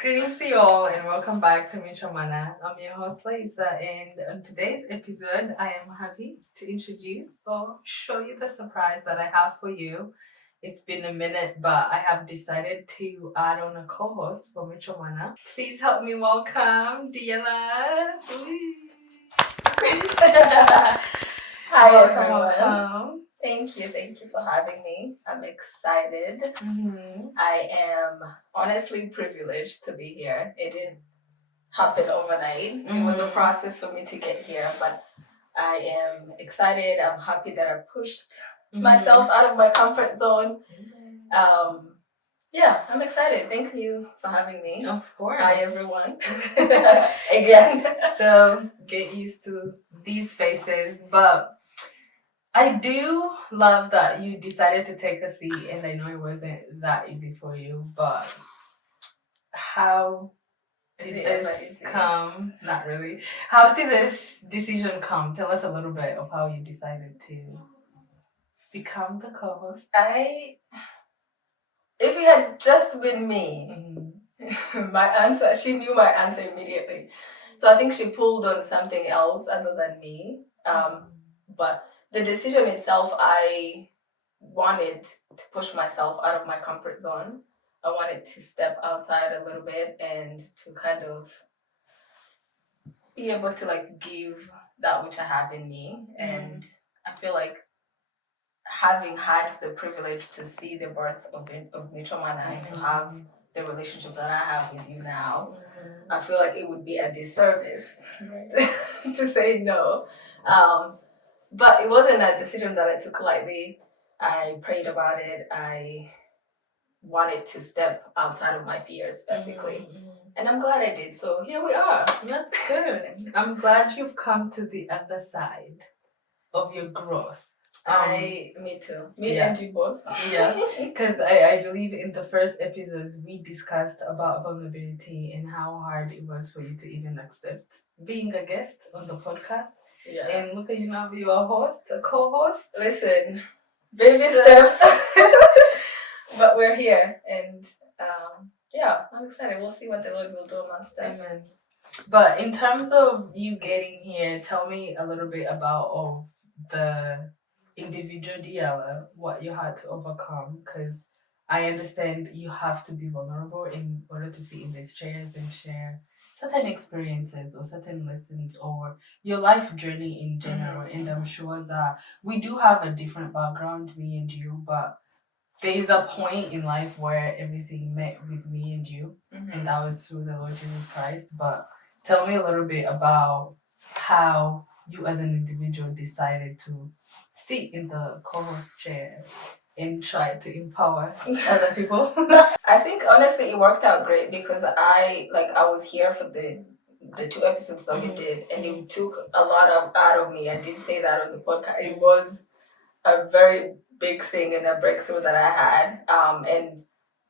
Greetings to you all and welcome back to Mutual Mana. I'm your host Lisa, and on today's episode I am happy to introduce or show you the surprise that I have for you. It's been a minute, but I have decided to add on a co-host for Mutual Mana. Please help me welcome Diela. Hi Welcome, everyone. welcome. Thank you for having me. I'm excited. Mm-hmm. I am honestly privileged to be here. It didn't happen overnight. It was a process for me to get here, but I am excited. I'm happy that I pushed myself out of my comfort zone. Yeah, I'm excited. Thank you for having me. Of course. Hi everyone. Again. So get used to these faces, but I do love that you decided to take a seat, and I know it wasn't that easy for you, but how did this come? Not really. How did this decision come? Tell us a little bit of how you decided to become the co-host. If it had just been me, my answer, she knew my answer immediately. So I think she pulled on something else other than me. But the decision itself, I wanted to push myself out of my comfort zone. I wanted to step outside a little bit and to kind of be able to give that which I have in me. And I feel like having had the privilege to see the birth of Mutual Mana and to have the relationship that I have with you now, I feel like it would be a disservice to say no. But it wasn't a decision that I took lightly. I prayed about it. I wanted to step outside of my fears, basically. And I'm glad I did. So here we are. That's good. I'm glad you've come to the other side of your growth. Me too. Me and you both. Yeah, because I believe in the first episodes we discussed about vulnerability and how hard it was for you to even accept being a guest on the podcast. Yeah. And look at you now, you're a host, a co-host. Listen, baby steps. But we're here, and yeah, I'm excited. We'll see what the Lord will do amongst us. Amen. But in terms of you getting here, tell me a little bit about the individual Diala, what you had to overcome, because I understand you have to be vulnerable in order to sit in these chairs and share certain experiences or certain lessons or your life journey in general. And I'm sure that we do have a different background, me and you, but there is a point in life where everything met with me and you, and that was through the Lord Jesus Christ. But tell me a little bit about how you as an individual decided to sit in the co-host chair and try to empower other people. I think honestly it worked out great because I was here for the 2 episodes that we did, and it took a lot out of me. I did say that on the podcast. It was a very big thing and a breakthrough that I had. And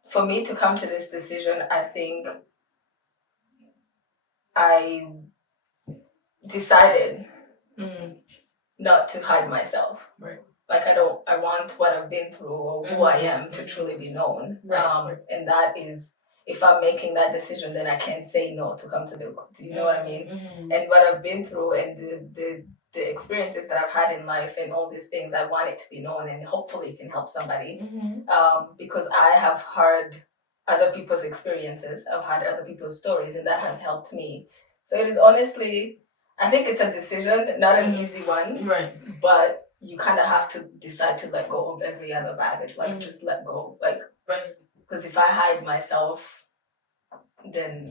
for me to come to this decision, I think I decided not to hide myself. Right. Like I want what I've been through or who I am to truly be known. Right. And that is, if I'm making that decision, then I can't say no to come to the, do you know what I mean? And what I've been through and the experiences that I've had in life and all these things, I want it to be known and hopefully it can help somebody. Because I have heard other people's experiences, I've had other people's stories, and that has helped me. So it is honestly, I think it's a decision, not an easy one. Right. But you kind of have to decide to let go of every other baggage, just let go. Right. Because if I hide myself, then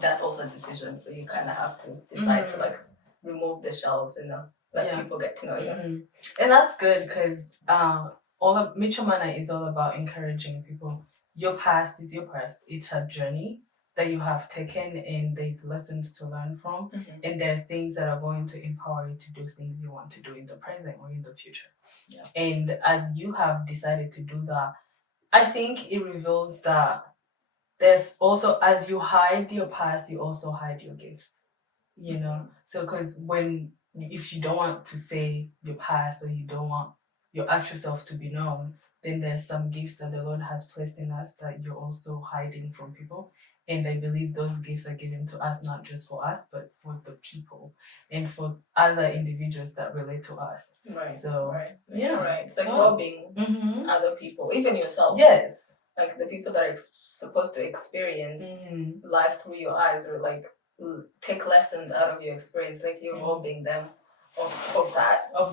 that's also a decision. So you kind of have to decide to remove the shelves and let people get to know you. And that's good because all of Mutual Mana is all about encouraging people. Your past is your past. It's a journey that you have taken, and there's lessons to learn from, and there are things that are going to empower you to do things you want to do in the present or in the future. Yeah. And as you have decided to do that, I think it reveals that there's also, as you hide your past, you also hide your gifts. You know, so because if you don't want to say your past or you don't want your actual self to be known, then there's some gifts that the Lord has placed in us that you're also hiding from people. And I believe those gifts are given to us not just for us, but for the people and for other individuals that relate to us. Right. So right. yeah, Right. It's like robbing other people, even yourself. Yes. Like the people that are supposed to experience life through your eyes, or like take lessons out of your experience, like you're robbing them of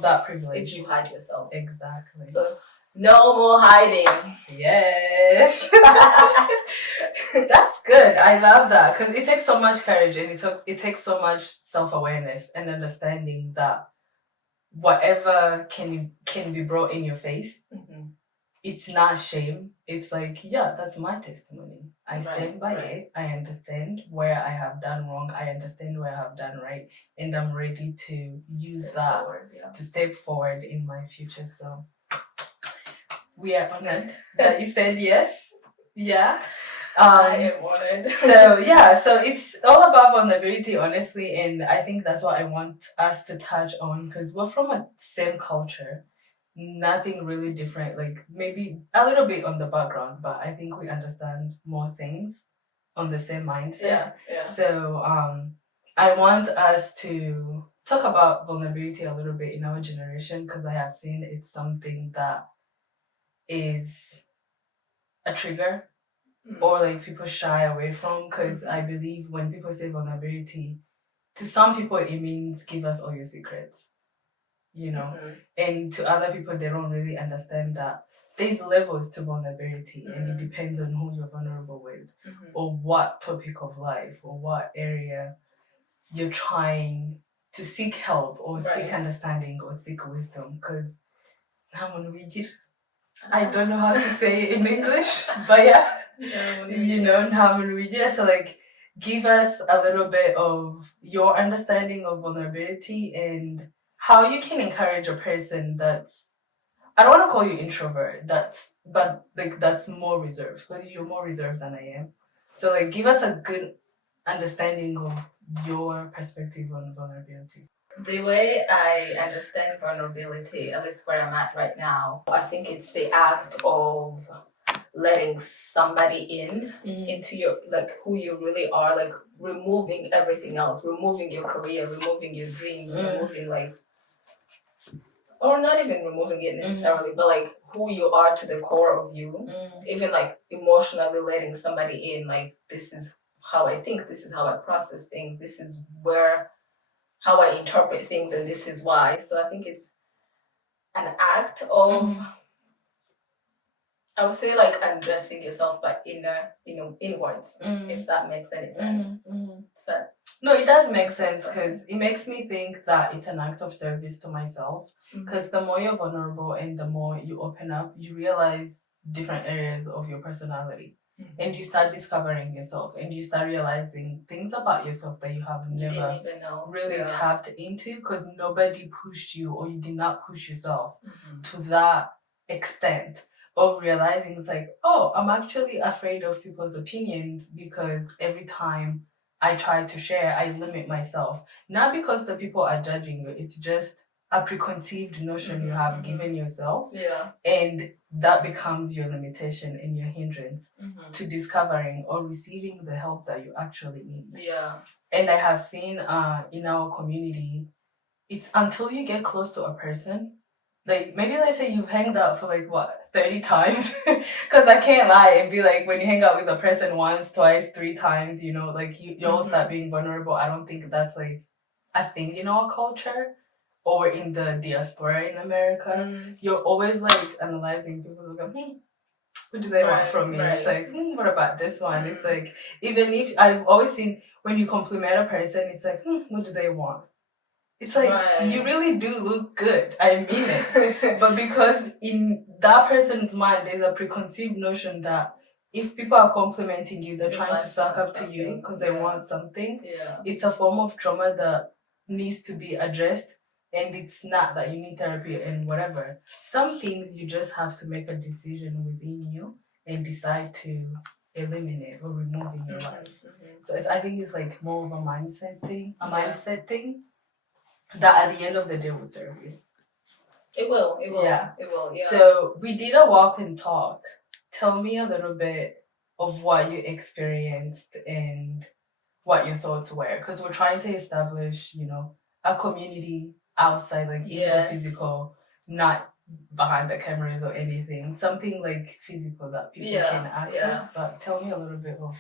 that privilege if you hide yourself. Exactly. So no more hiding. Yes. That's good. I love that because it takes so much courage, and it takes so much self-awareness and understanding that whatever can be brought in your face, it's not shame. It's like, yeah, that's my testimony. I stand by it. I understand where I have done wrong. I understand where I have done right. And I'm ready to use to step forward in my future. So we are honored that you said yes. Yeah. I am honored. So it's all about vulnerability, honestly. And I think that's what I want us to touch on because we're from a same culture. Nothing really different, like maybe a little bit on the background, but I think we understand more things on the same mindset. So I want us to talk about vulnerability a little bit in our generation because I have seen it's something that is a trigger or like people shy away from because I believe when people say vulnerability, to some people it means give us all your secrets. And to other people, they don't really understand that there's levels to vulnerability and it depends on who you're vulnerable with or what topic of life or what area you're trying to seek help or seek understanding or seek wisdom. Because I don't know how to say it in English, but yeah, so like give us a little bit of your understanding of vulnerability and how you can encourage a person that's, I don't want to call you introvert, that's more reserved because you're more reserved than I am. So like give us a good understanding of your perspective on vulnerability. The way I understand vulnerability, at least where I'm at right now, I think it's the act of letting somebody into your, like, who you really are, like removing everything else, removing your career, removing your dreams, removing like, or not even removing it necessarily, but like who you are to the core of you, even like emotionally letting somebody in, like this is how I think, this is how I process things, this is how I interpret things, and this is why. So I think it's an act of, I would say like undressing yourself, but inwards, if that makes any sense. So no, it does make sense because it makes me think that it's an act of service to myself. Because the more you're vulnerable and the more you open up, you realize different areas of your personality. And you start discovering yourself and you start realizing things about yourself that you have never really tapped into because nobody pushed you or you did not push yourself to that extent of realizing it's like, oh, I'm actually afraid of people's opinions because every time I try to share, I limit myself. Not because the people are judging you, it's just a preconceived notion you have given yourself. And that becomes your limitation and your hindrance to discovering or receiving the help that you actually need. And I have seen in our community, it's until you get close to a person, like maybe let's say you've hanged out for like 30 times because I can't lie and be like when you hang out with a person once, twice, 3 times, like you all start being vulnerable. I don't think that's like a thing in our culture or in the diaspora in America. You're always like analyzing people, like, what do they want from me? It's like, what about this one? It's like, even if I've always seen when you compliment a person, it's like, what do they want? It's like, you really do look good. I mean it. But because in that person's mind, there's a preconceived notion that if people are complimenting you, they're trying to suck up to you because they want something. It's a form of trauma that needs to be addressed. And it's not that you need therapy and whatever. Some things you just have to make a decision within you and decide to eliminate or remove in your life. So I think it's like more of a mindset thing, that at the end of the day will serve you. It will. Yeah. It will. Yeah. So we did a walk and talk. Tell me a little bit of what you experienced and what your thoughts were, because we're trying to establish, a community outside, like in the physical, not behind the cameras or anything. Something like physical that people can access. But tell me a little bit of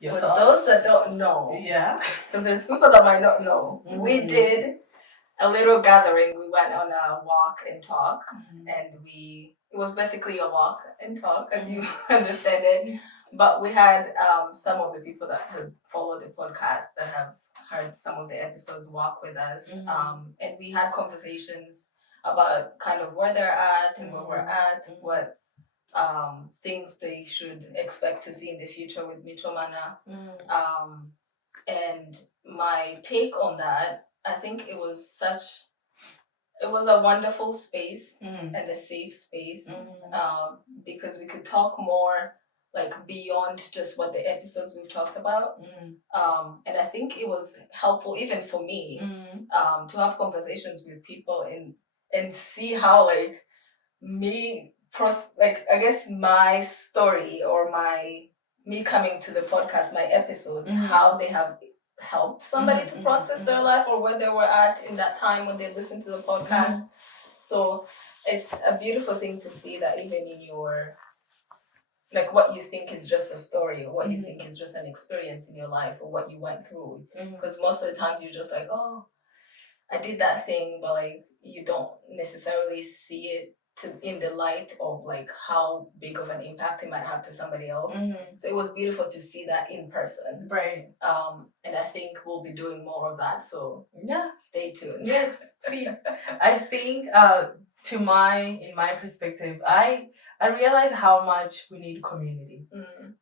your for thoughts. those that don't know, because there's people that might not know, we did a little gathering. We went on a walk and talk, and it was basically a walk and talk, as you understand it. But we had some of the people that had followed the podcast that have heard some of the episodes walk with us, and we had conversations about kind of where they're at and where we're at, what things they should expect to see in the future with Michomana. And my take on that, I think it was a wonderful space and a safe space, because we could talk more like beyond just what the episodes we've talked about. And I think it was helpful even for me to have conversations with people and see how like I guess my story or me coming to the podcast, my episodes, how they have helped somebody to process their life or where they were at in that time when they listened to the podcast. So it's a beautiful thing to see that even in your, like, what you think is just a story or what you think is just an experience in your life or what you went through. Because most of the times you're just like, oh, I did that thing, but like you don't necessarily see it in the light of like how big of an impact it might have to somebody else. So it was beautiful to see that in person. Right. And I think we'll be doing more of that. So yeah, stay tuned. Yes, please. I think in my perspective, I realize how much we need community.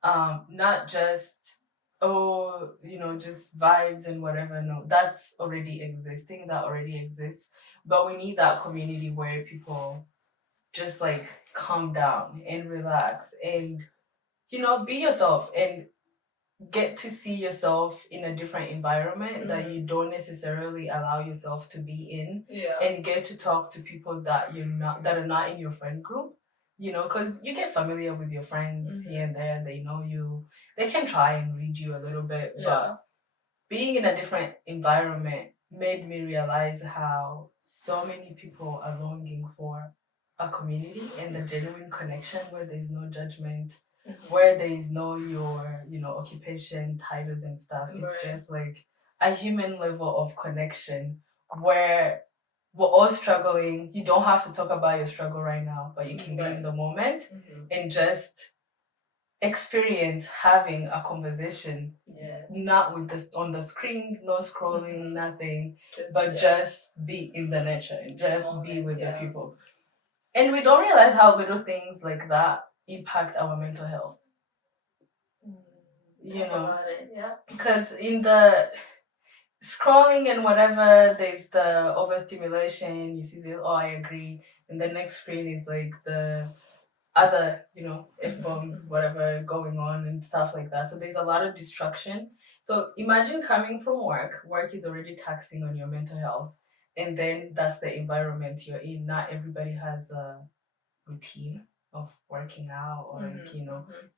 Not just just vibes and whatever. No, that's already existing. That already exists. But we need that community where people just like calm down and relax and be yourself and get to see yourself in a different environment that you don't necessarily allow yourself to be in, and get to talk to people that are not in your friend group, because you get familiar with your friends here and there. They know you, they can try and read you a little bit, but being in a different environment made me realize how so many people are longing for a community and a genuine connection where there's no judgment, where there is no your occupation, titles and stuff. It's just like a human level of connection where we're all struggling. You don't have to talk about your struggle right now, but you can be in the moment and just experience having a conversation, not with this on the screens, no scrolling, nothing, just be in the nature and just be with the people. And we don't realize how little things like that impact our mental health. Because in the scrolling and whatever, there's the overstimulation. You see this, oh, I agree. And the next screen is like the other, F-bombs, whatever going on and stuff like that. So there's a lot of distraction. So imagine coming from work. Work is already taxing on your mental health. And then that's the environment you're in. Not everybody has a routine of working out or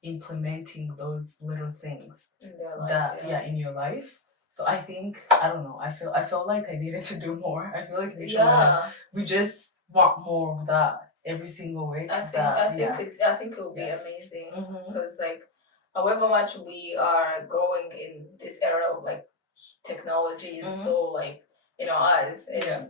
implementing those little things in their lives, in your life. So I think, I don't know, I felt like I needed to do more. I feel like we just want more of that every single week. I think it will be amazing, because like however much we are growing in this era of like technology is so like in our eyes, and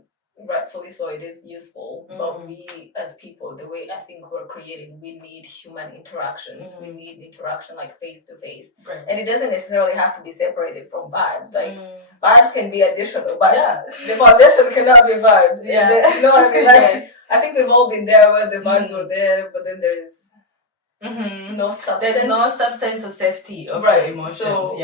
rightfully so, it is useful, but we as people, the way I think we're creating, we need human interactions. We need interaction like face to face, and it doesn't necessarily have to be separated from vibes. Like vibes can be additional, but the foundation cannot be vibes. You know what I mean? Like, I think we've all been there where the vibes were there, but then there is no substance. There's no substance or safety of your emotions. So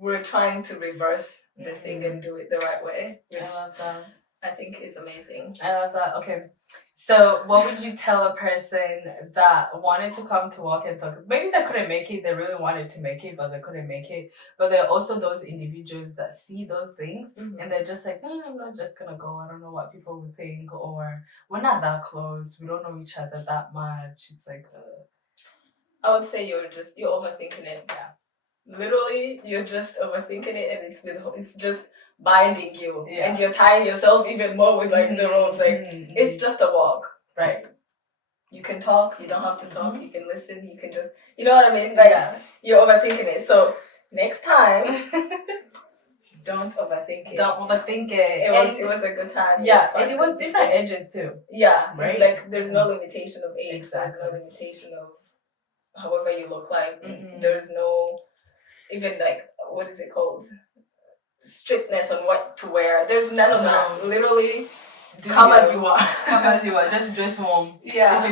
we're trying to reverse the thing and do it the right way. I love that. I think is amazing. I love that. Okay. So, what would you tell a person that wanted to come to walk and talk? Maybe they couldn't make it, they really wanted to make it, but they couldn't make it. But there are also those individuals that see those things and they're just like, I'm not just gonna go. I don't know what people would think, or we're not that close. We don't know each other that much. It's like, I would say you're overthinking it. Yeah. Literally, you're just overthinking it, and it's just binding you, and you're tying yourself even more with like the ropes. Like it's just a walk, right? You can talk, you don't have to talk. You can listen, you can just, you know what I mean? Like you're overthinking it. So next time, don't overthink it. Don't overthink it. It was a good time. Yeah, and it was different ages too. Yeah, right. Like there's no limitation of age. Exactly. There's no limitation of however you look like. There's no even like what is it called? Strictness on what to wear. There's none of that. Literally, come as you are. Come as you are. Just dress warm. Yeah.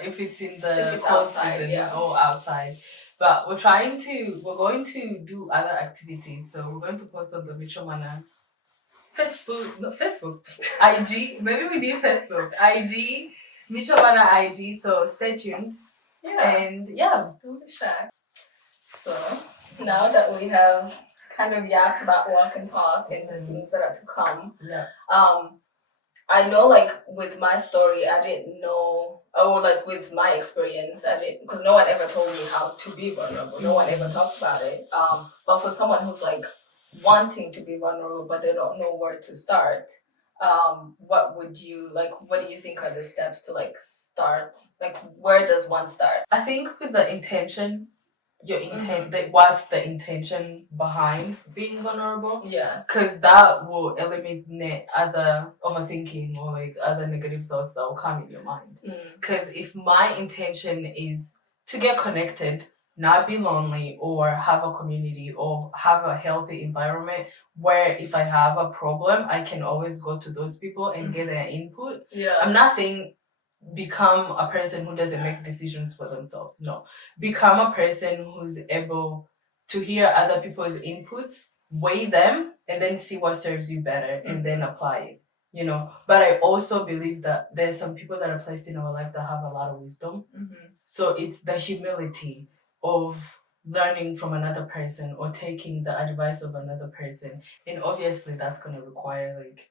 If it's in the cold season or outside. But we're going to do other activities. So we're going to post on the Mitchell Manor Facebook, IG. Maybe we need Facebook, IG, Mitchell Manor IG. So stay tuned. Yeah. And don't be shy. So now that we have kind of yapped about walk and talk and the things that are to come, I know like with my story, I didn't know, or like with my experience, I didn't, because no one ever told me how to be vulnerable. No one ever talks about it. But for someone who's like wanting to be vulnerable, but they don't know where to start, what do you think are the steps to like start? Like, where does one start? I think with the intention, your intent, like what's the intention behind being vulnerable? Yeah, because that will eliminate other overthinking or like other negative thoughts that will come in your mind. Because if my intention is to get connected, not be lonely, or have a community, or have a healthy environment where if I have a problem, I can always go to those people and get their input. Yeah, I'm not saying become a person who doesn't make decisions for themselves. No, become a person who's able to hear other people's inputs, weigh them, and then see what serves you better and then apply it. But I also believe that there's some people that are placed in our life that have a lot of wisdom. So it's the humility of learning from another person or taking the advice of another person, and obviously that's going to require like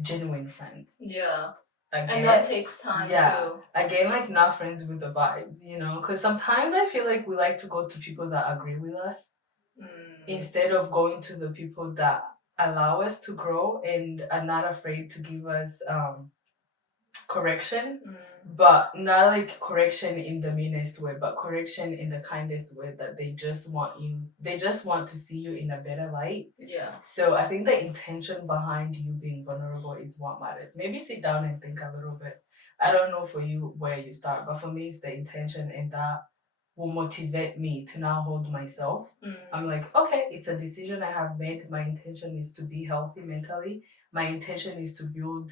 genuine friends. Yeah. Again, and that takes time too. Again, like not friends with the vibes, because sometimes I feel like we like to go to people that agree with us instead of going to the people that allow us to grow and are not afraid to give us correction, but not like correction in the meanest way, but correction in the kindest way, that they just want to see you in a better light. Yeah. So I think the intention behind you being vulnerable is what matters. Maybe sit down and think a little bit. I don't know for you where you start, but for me it's the intention, and that will motivate me to now hold myself. I'm like, okay, it's a decision I have made. My intention is to be healthy mentally. My intention is to build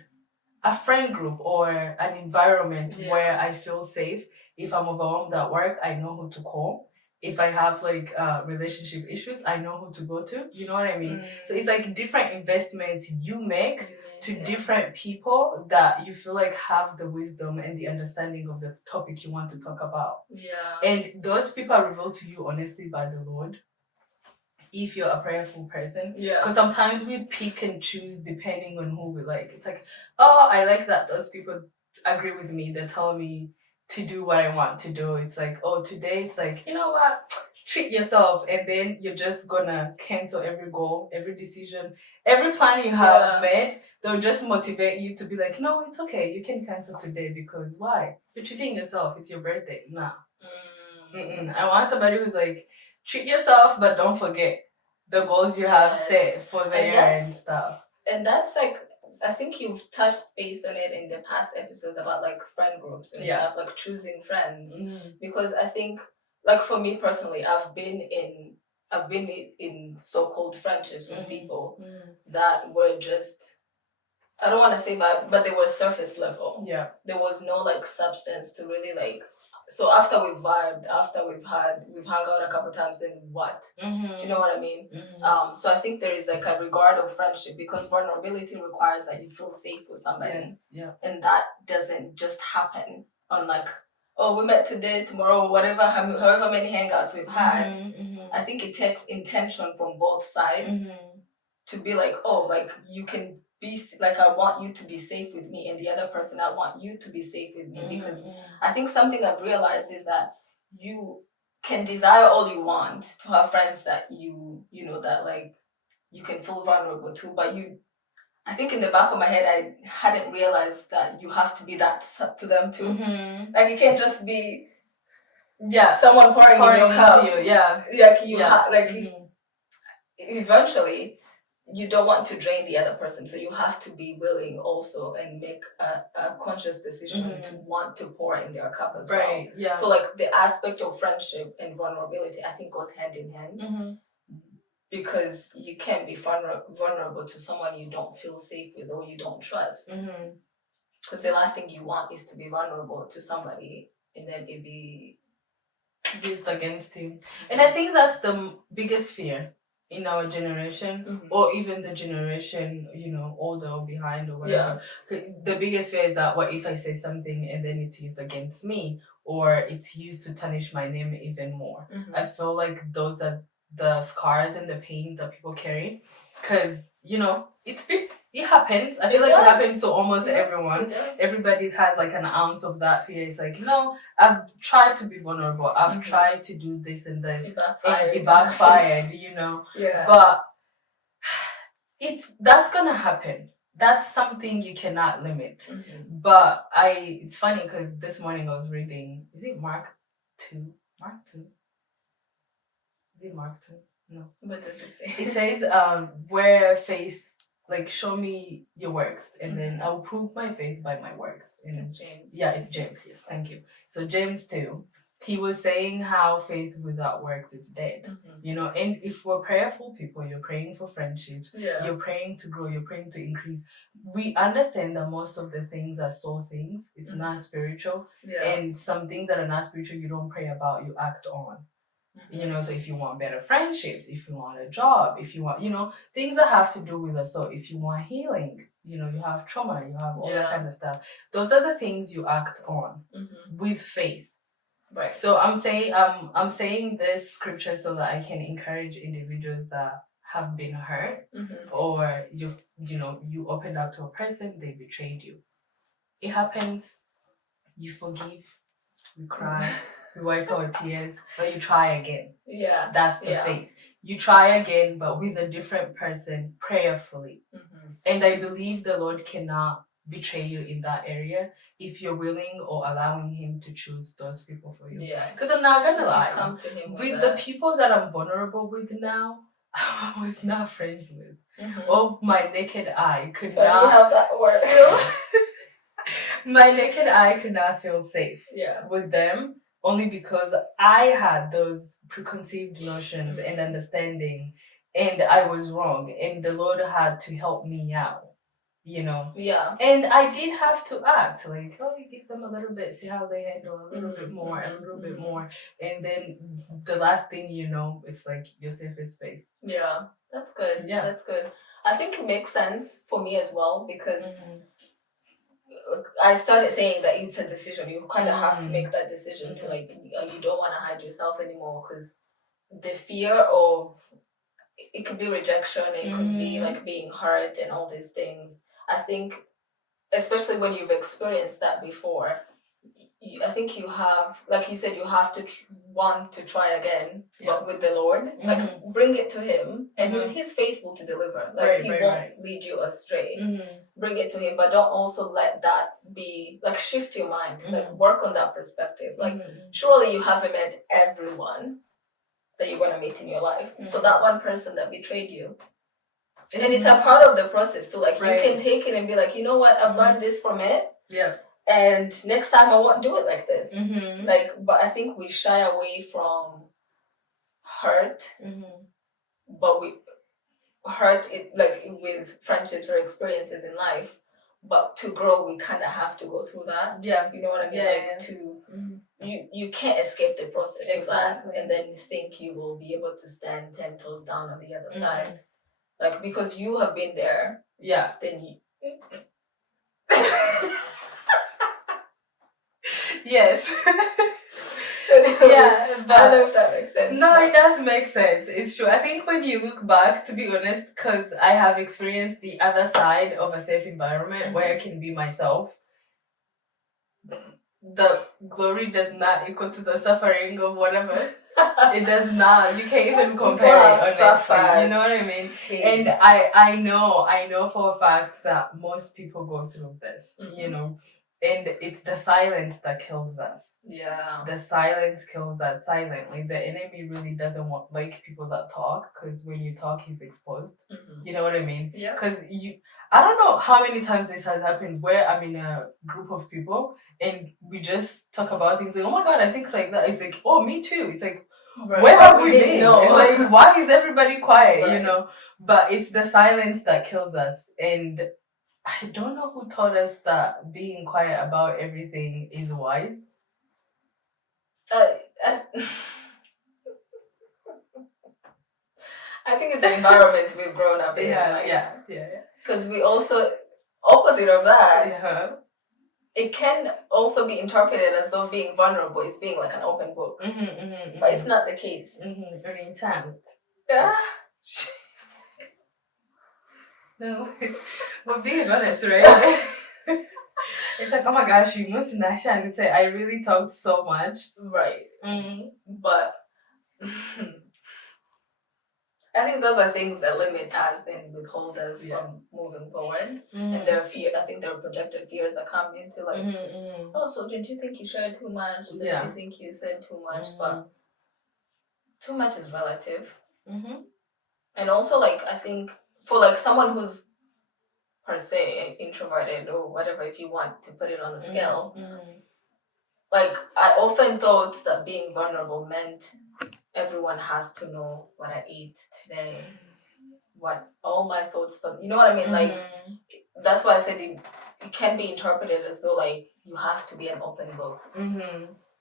a friend group or an environment where I feel safe. If I'm overwhelmed at work, I know who to call. If I have like relationship issues, I know who to go to. You know what I mean? So it's like different investments you make to different people that you feel like have the wisdom and the understanding of the topic you want to talk about. Yeah. And those people are revealed to you honestly by the Lord, if you're a prayerful person. Yeah. Because sometimes we pick and choose depending on who we like. It's like, oh, I like that those people agree with me. They're telling me to do what I want to do. It's like, oh, today it's like, you know what? Treat yourself. And then you're just gonna cancel every goal, every decision, every plan you have made. They'll just motivate you to be like, no, it's okay. You can cancel today because why? You're treating yourself. It's your birthday. Nah. I want somebody who's like, treat yourself, but don't forget the goals you have set for the year and stuff. And that's like, I think you've touched base on it in the past episodes about like friend groups and stuff, like choosing friends. Because I think, like for me personally, I've been in so-called friendships with people that were just, I don't want to say vibe, but they were surface level. Yeah. There was no like substance to really like so after we've vibed, after we've hung out a couple times, then what? Do you know what I mean? So I think there is like a regard of friendship, because vulnerability requires that you feel safe with somebody. Yes, yeah. And that doesn't just happen on like, oh, we met today, tomorrow, whatever, however many hangouts we've had. I think it takes intention from both sides to be like, oh, like you can be like, I want you to be safe with me, and the other person, I want you to be safe with me. Because I think something I've realized is that you can desire all you want to have friends that you know, that like you can feel vulnerable to, but I think in the back of my head, I hadn't realized that you have to be that to them too. Like you can't just be someone pouring in your cup. Like you eventually you don't want to drain the other person, so you have to be willing also and make a conscious decision to want to pour in their cup as well. So like the aspect of friendship and vulnerability, I think, goes hand in hand. Because you can't be vulnerable to someone you don't feel safe with or you don't trust. Because the last thing you want is to be vulnerable to somebody and then it be used against you. And I think that's the biggest fear in our generation, or even the generation, you know, older or behind or whatever. The biggest fear is that, what if I say something and then it's used against me, or it's used to tarnish my name even more? I feel like those are the scars and the pain that people carry, because, you know, it happens. I feel like it happens to almost everyone. Everybody has like an ounce of that fear. It's like, no, I've tried to be vulnerable. I've tried to do this and this. It backfired, you know. But that's gonna happen. That's something you cannot limit. But it's funny because this morning I was reading, is it Mark 2? Mark 2? Is it Mark 2? No. What does it say? It says, where faith, like, show me your works, and then I'll prove my faith by my works. And it's James. Yeah, it's James. Yes, thank you. So James 2, he was saying how faith without works is dead. You know, and if we're prayerful people, you're praying for friendships, you're praying to grow, you're praying to increase. We understand that most of the things are soul things. It's not spiritual. And some things that are not spiritual, you don't pray about, you act on. You know, so if you want better friendships, if you want a job, if you want, you know, things that have to do with us. So if you want healing, you know, you have trauma, you have all that kind of stuff. Those are the things you act on with faith. Right. So I'm saying this scripture so that I can encourage individuals that have been hurt, or you opened up to a person, they betrayed you. It happens. You forgive. We cry, we wipe our tears, but you try again. That's the faith. You try again, but with a different person, prayerfully. And I believe the Lord cannot betray you in that area if you're willing or allowing Him to choose those people for you. Because I'm not gonna lie, come to Him with the people that I'm vulnerable with now, I was not friends with. Oh, my naked eye could not. You have that word. My naked eye could not feel safe with them, only because I had those preconceived notions and understanding, and I was wrong, and the Lord had to help me out, you know. And I did have to act like, oh, you give them a little bit, see how they handle a little bit more, a little bit more, and then the last thing you know, it's like your safest space. That's good. That's good. I think it makes sense for me as well, because I started saying that it's a decision. You kind of have to make that decision to, like, you don't want to hide yourself anymore, because the fear of, it could be rejection, it could be like being hurt and all these things. I think, especially when you've experienced that before, I think you have, like you said, you have to want to try again, but with the Lord, like bring it to Him, and He's faithful to deliver. Like He won't lead you astray. Bring it to Him, but don't also let that be like, shift your mind, like work on that perspective. Like surely you haven't met everyone that you're gonna meet in your life. So that one person that betrayed you, and it's a part of the process too. Like you can take it and be like, you know what, I've learned this from it. And next time I won't do it like this. Like, but I think we shy away from hurt, but we hurt it like with friendships or experiences in life. But to grow, we kind of have to go through that. You know what I mean? To you can't escape the process of that, Exactly. and then think you will be able to stand 10 toes down on the other side. Like, because you have been there, then you yes. But I don't know if that makes sense. No, it does make sense. It's true. I think when you look back, to be honest, because I have experienced the other side of a safe environment where I can be myself, the glory does not equal to the suffering of whatever. It does not. You can't even compare it, honestly. You know what I mean? And I know for a fact that most people go through this, you know. And it's the silence that kills us. Yeah. The silence kills us silently. The enemy really doesn't like people that talk, because when you talk, he's exposed. You know what I mean? Yeah. Because I don't know how many times this has happened where I'm in a group of people and we just talk about things like, oh my God, I think like that. It's like, oh, me too. It's like, where have we been? It's like, why is everybody quiet? You know? But it's the silence that kills us. And I don't know who taught us that being quiet about everything is wise. I think it's the environments we've grown up in. Yeah. Because we also, opposite of that, it can also be interpreted as though being vulnerable is being like an open book. But it's not the case. Very intense. Yeah. No, but being honest, right? It's like, oh my gosh, you must not and say I really talked so much. Right. But I think those are things that limit us and withhold us from moving forward. And there are I think there are projected fears that come into like, oh, so didn't you think you shared too much? Did you think you said too much? But too much is relative. And also, like, I think for like someone who's per se introverted or whatever, if you want to put it on the scale, like I often thought that being vulnerable meant everyone has to know what I ate today, what all my thoughts, but you know what I mean? Like, that's why I said it can be interpreted as though like you have to be an open book,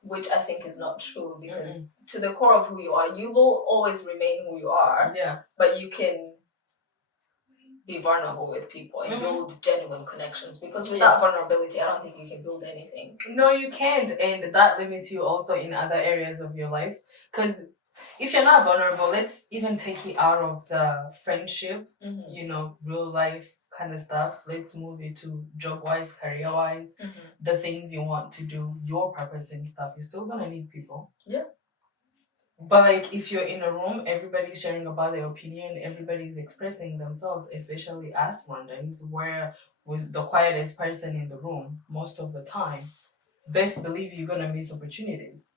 which I think is not true, because to the core of who you are, you will always remain who you are, but you can be vulnerable with people and build genuine connections, because without vulnerability, I don't think you can build anything. No, you can't, and that limits you also in other areas of your life, because if you're not vulnerable, let's even take it out of the friendship, you know, real life kind of stuff. Let's move it to job-wise, career-wise, the things you want to do, your purpose and stuff. You're still gonna need people. Yeah. But like if you're in a room, everybody's sharing about their opinion, everybody's expressing themselves, especially us Rwandans, where we're the quietest person in the room most of the time. Best believe you're gonna miss opportunities.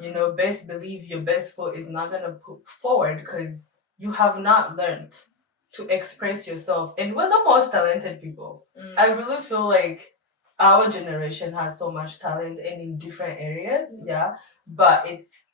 You know, best believe your best foot is not gonna put forward because you have not learned to express yourself. And we're the most talented people. I really feel like our generation has so much talent and in different areas, but it's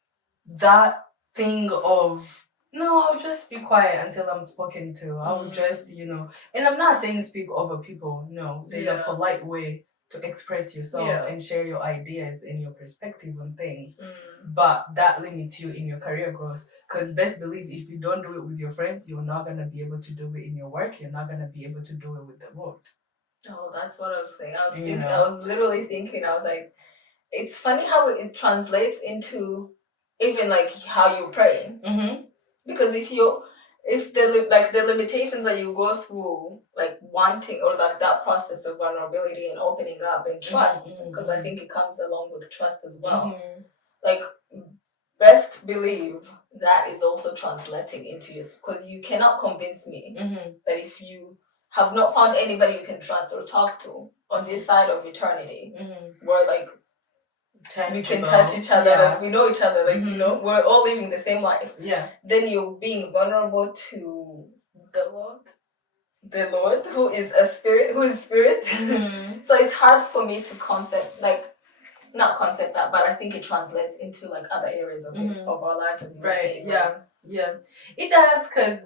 that thing of, no, I'll just be quiet until I'm spoken to. I'll just, you know, and I'm not saying speak over people. No, there's a polite way to express yourself and share your ideas and your perspective on things. But that limits you in your career growth, because best believe if you don't do it with your friends, you're not going to be able to do it in your work. You're not going to be able to do it with the world. Oh, that's what I was saying. I was literally thinking, I was like, it's funny how it translates into even like how you pray, because if the limitations that you go through, like wanting, or like that process of vulnerability and opening up and trust, because I think it comes along with trust as well. Like, best believe that is also translating into you, because you cannot convince me that if you have not found anybody you can trust or talk to on this side of eternity, where like we can touch each other, and we know each other, like, you know, we're all living the same life. Then you're being vulnerable to the Lord, who is spirit. So it's hard for me to not concept that, but I think it translates into like other areas of our lives, as you were saying. It does, because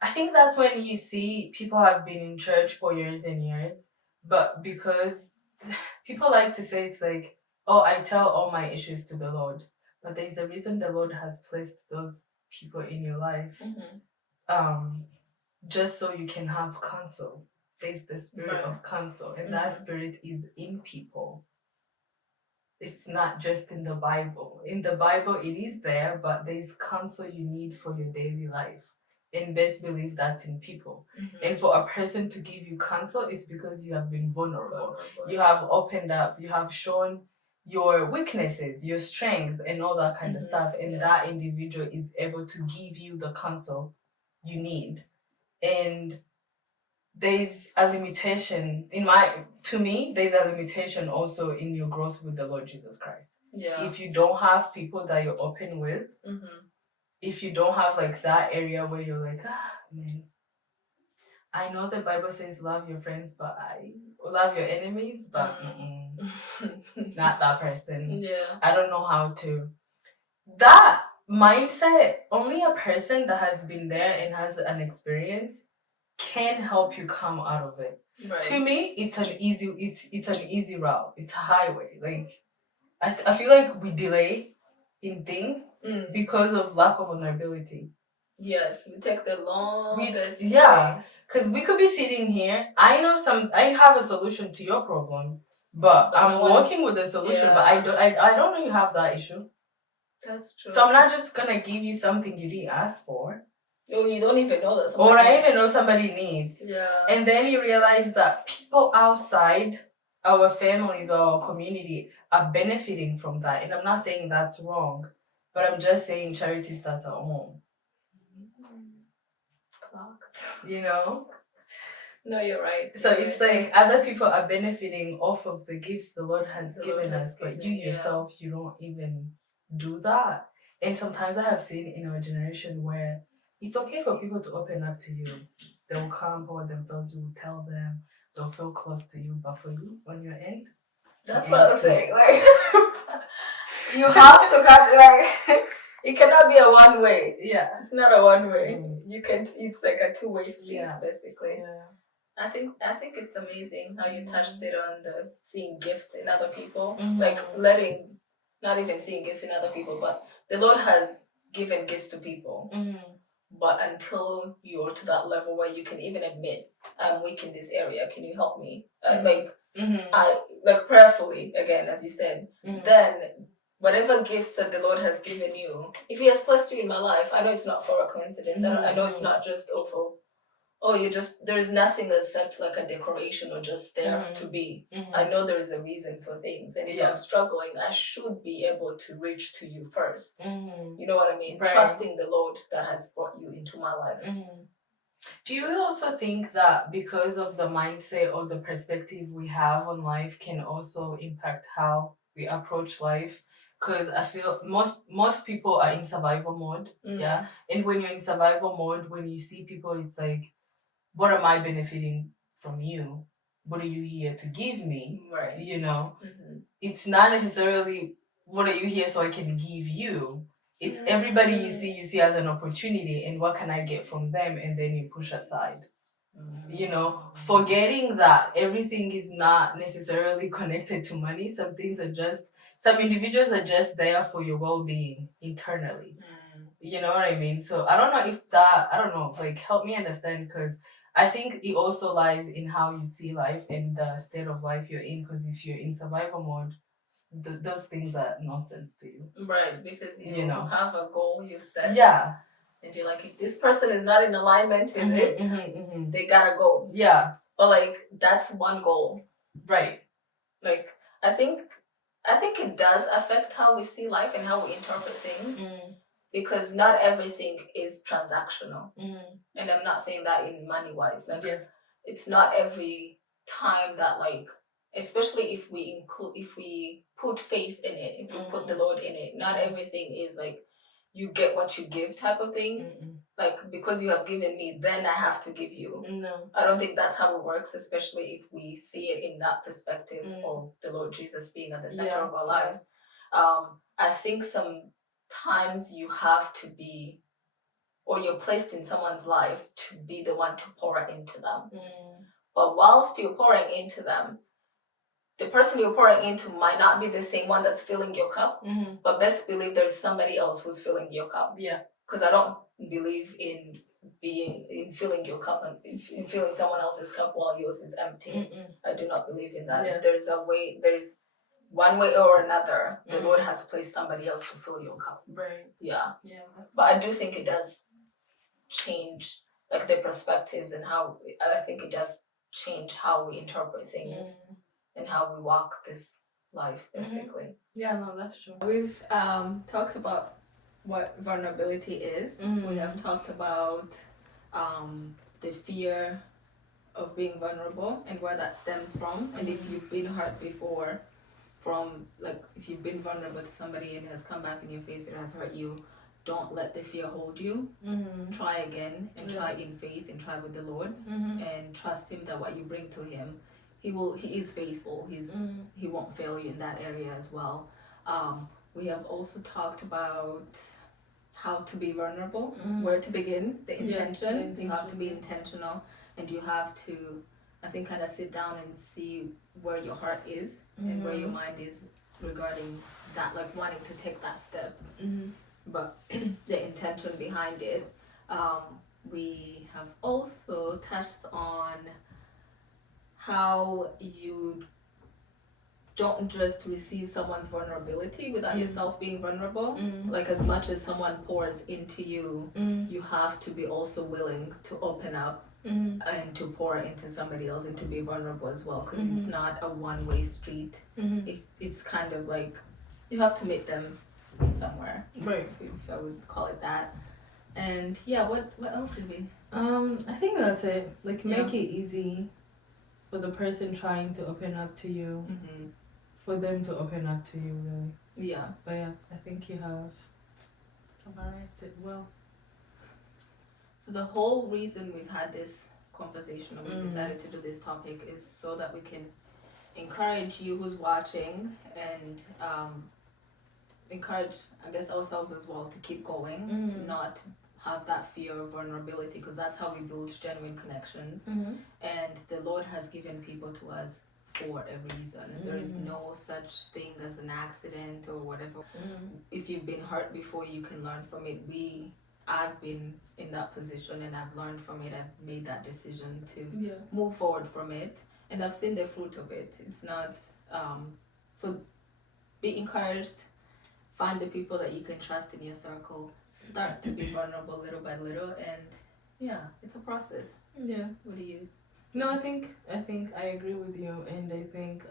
I think that's when you see people have been in church for years and years, but because people like to say it's like, oh, I tell all my issues to the Lord. But there's a reason the Lord has placed those people in your life. Just so you can have counsel. There's the spirit of counsel, and that spirit is in people. It's not just in the Bible. In the Bible, it is there, but there's counsel you need for your daily life. And best believe that's in people. And for a person to give you counsel, it's because you have been vulnerable. You have opened up. You have shown your weaknesses, your strength, and all that kind of stuff. And that individual is able to give you the counsel you need. And there's a limitation to me, there's a limitation also in your growth with the Lord Jesus Christ. Yeah. If you don't have people that you're open with, if you don't have like that area where you're like, man, I know the Bible says love your friends, but I love your enemies, but not that person. Yeah. I don't know how to. That mindset, only a person that has been there and has an experience can help you come out of it. Right. To me, it's an easy route. It's a highway. Like I feel like we delay in things because of lack of vulnerability. Yes, we take the longest. Yeah, because we could be sitting here. I have a solution to your problem, but I'm working with a solution. But I don't know you have that issue. That's true. So I'm not just gonna give you something you didn't ask for. Oh, you don't even know that somebody needs. I even know somebody needs. Yeah. And then you realize that people outside our families or our community are benefiting from that. And I'm not saying that's wrong, but I'm just saying charity starts at home. You know? No, you're right. So it's like other people are benefiting off of the gifts the Lord has given us, but you yourself, you don't even do that. And sometimes I have seen in our generation where it's okay for people to open up to you. They'll come forward themselves, you will tell them, they'll feel close to you, but for you, on your end, that's what I was saying. Like, you have to cut, like, it cannot be a one way. Yeah. It's not a one way. It's like a two-way street, basically. Yeah. I think it's amazing how you touched it on the seeing gifts in other people, like not even seeing gifts in other people, but the Lord has given gifts to people. But until you're to that level where you can even admit, I'm weak in this area, can you help me? I prayerfully, again, as you said, then whatever gifts that the Lord has given you, if He has placed you in my life, I know it's not for a coincidence. I know it's not just there's nothing except like a decoration or just there to be. I know there's a reason for things. And if I'm struggling, I should be able to reach to you first. You know what I mean? Right. Trusting the Lord that has brought you into my life. Do you also think that because of the mindset or the perspective we have on life can also impact how we approach life? Because I feel most people are in survival mode. Yeah. And when you're in survival mode, when you see people, it's like, what am I benefiting from you? What are you here to give me? Right. You know, it's not necessarily what are you here so I can give you. It's everybody you see as an opportunity, and what can I get from them, and then you push aside. You know, forgetting that everything is not necessarily connected to money. Some individuals are just there for your well-being internally. You know what I mean? So I don't know, like, help me understand, because I think it also lies in how you see life and the state of life you're in. Because if you're in survival mode, those things are nonsense to you. Right, because you have a goal you've set. Yeah. And you're like, if this person is not in alignment with it, they gotta go. Yeah. But like, that's one goal. Right. Like, I think it does affect how we see life and how we interpret things. Because not everything is transactional. And I'm not saying that in money wise. Like, it's not every time that, like, especially if we put faith in it, if we put the Lord in it, not everything is like you get what you give type of thing. Like, because you have given me, then I have to give you. No. I don't think that's how it works, especially if we see it in that perspective of the Lord Jesus being at the center of our lives. I think sometimes you have to be, or you're placed in someone's life to be the one to pour into them. But whilst you're pouring into them, the person you're pouring into might not be the same one that's filling your cup, but best believe there's somebody else who's filling your cup. Yeah. Because I don't believe in filling your cup and in filling someone else's cup while yours is empty. I do not believe in that. Yeah. There's one way or another, the Lord has placed somebody else to fill your cup. Right. Yeah. Yeah. But I do think it does change like the perspectives and how I think it does change how we interpret things and how we walk this life, basically. Yeah, no, that's true. We've talked about what vulnerability is. We have talked about the fear of being vulnerable and where that stems from, and if you've been hurt before, from like if you've been vulnerable to somebody and it has come back in your face, it has hurt you, don't let the fear hold you. Try again and try in faith and try with the Lord and trust him that what you bring to him, he is faithful. He won't fail you in that area as well. We have also talked about how to be vulnerable, where to begin, the intention. You have to be intentional, and you have to, I think, kind of sit down and see where your heart is and where your mind is regarding that, like wanting to take that step. But the intention behind it. We have also touched on how you don't just receive someone's vulnerability without yourself being vulnerable. Like as much as someone pours into you, you have to be also willing to open up and to pour into somebody else and to be vulnerable as well, because it's not a one-way street. It's kind of like you have to meet them somewhere, right? If I would call it that. And yeah, what else did we? I think that's it. Like make it easy for the person trying to open up to you, for them to open up to you, really. Yeah. But yeah, I think you have summarized it well. So the whole reason we've had this conversation and we decided to do this topic is so that we can encourage you who's watching and encourage, I guess, ourselves as well to keep going, to not have that fear of vulnerability, because that's how we build genuine connections. And the Lord has given people to us for a reason. There is no such thing as an accident or whatever. If you've been hurt before, you can learn from it. I've been in that position and I've learned from it. I've made that decision to move forward from it, and I've seen the fruit of it. It's not so be encouraged. Find the people that you can trust in your circle. Start to be vulnerable little by little, and yeah, it's a process. Yeah. What do you? No, I think I agree with you, and I think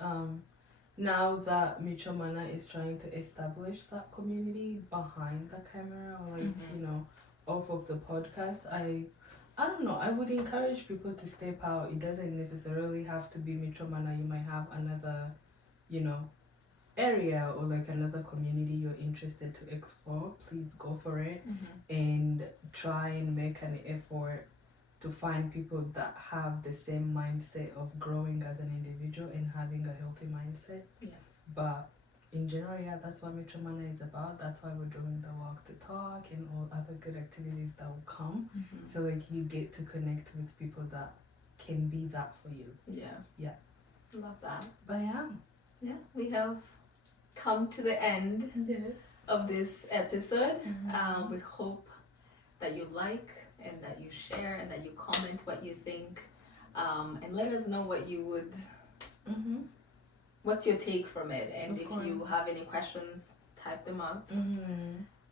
now that Mutual Mana is trying to establish that community behind the camera, or like you know, off of the podcast, I don't know. I would encourage people to step out. It doesn't necessarily have to be Mutual Mana. You might have another, you know, area or like another community you're interested to explore. Please go for it and try and make an effort to find people that have the same mindset of growing as an individual and having a healthy mindset. Yes. But in general, yeah, that's what Mutual Mana is about. That's why we're doing the walk to talk and all other good activities that will come. So like you get to connect with people that can be that for you. Yeah. Love that. But yeah, we have come to the end of this episode. We hope that you like and that you share and that you comment what you think, and let us know what you would what's your take from it, and if you have any questions, type them up.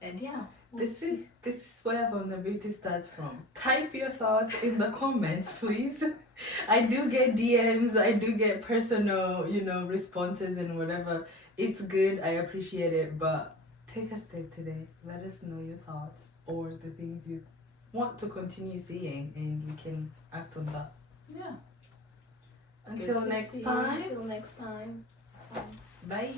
And yeah, this is where vulnerability starts from. Type your thoughts in the comments, please. I do get DMs, I do get personal, you know, responses and whatever. It's good, I appreciate it, but take a step today. Let us know your thoughts or the things you want to continue seeing, and we can act on that. Yeah. Until next time. Until next time. Bye.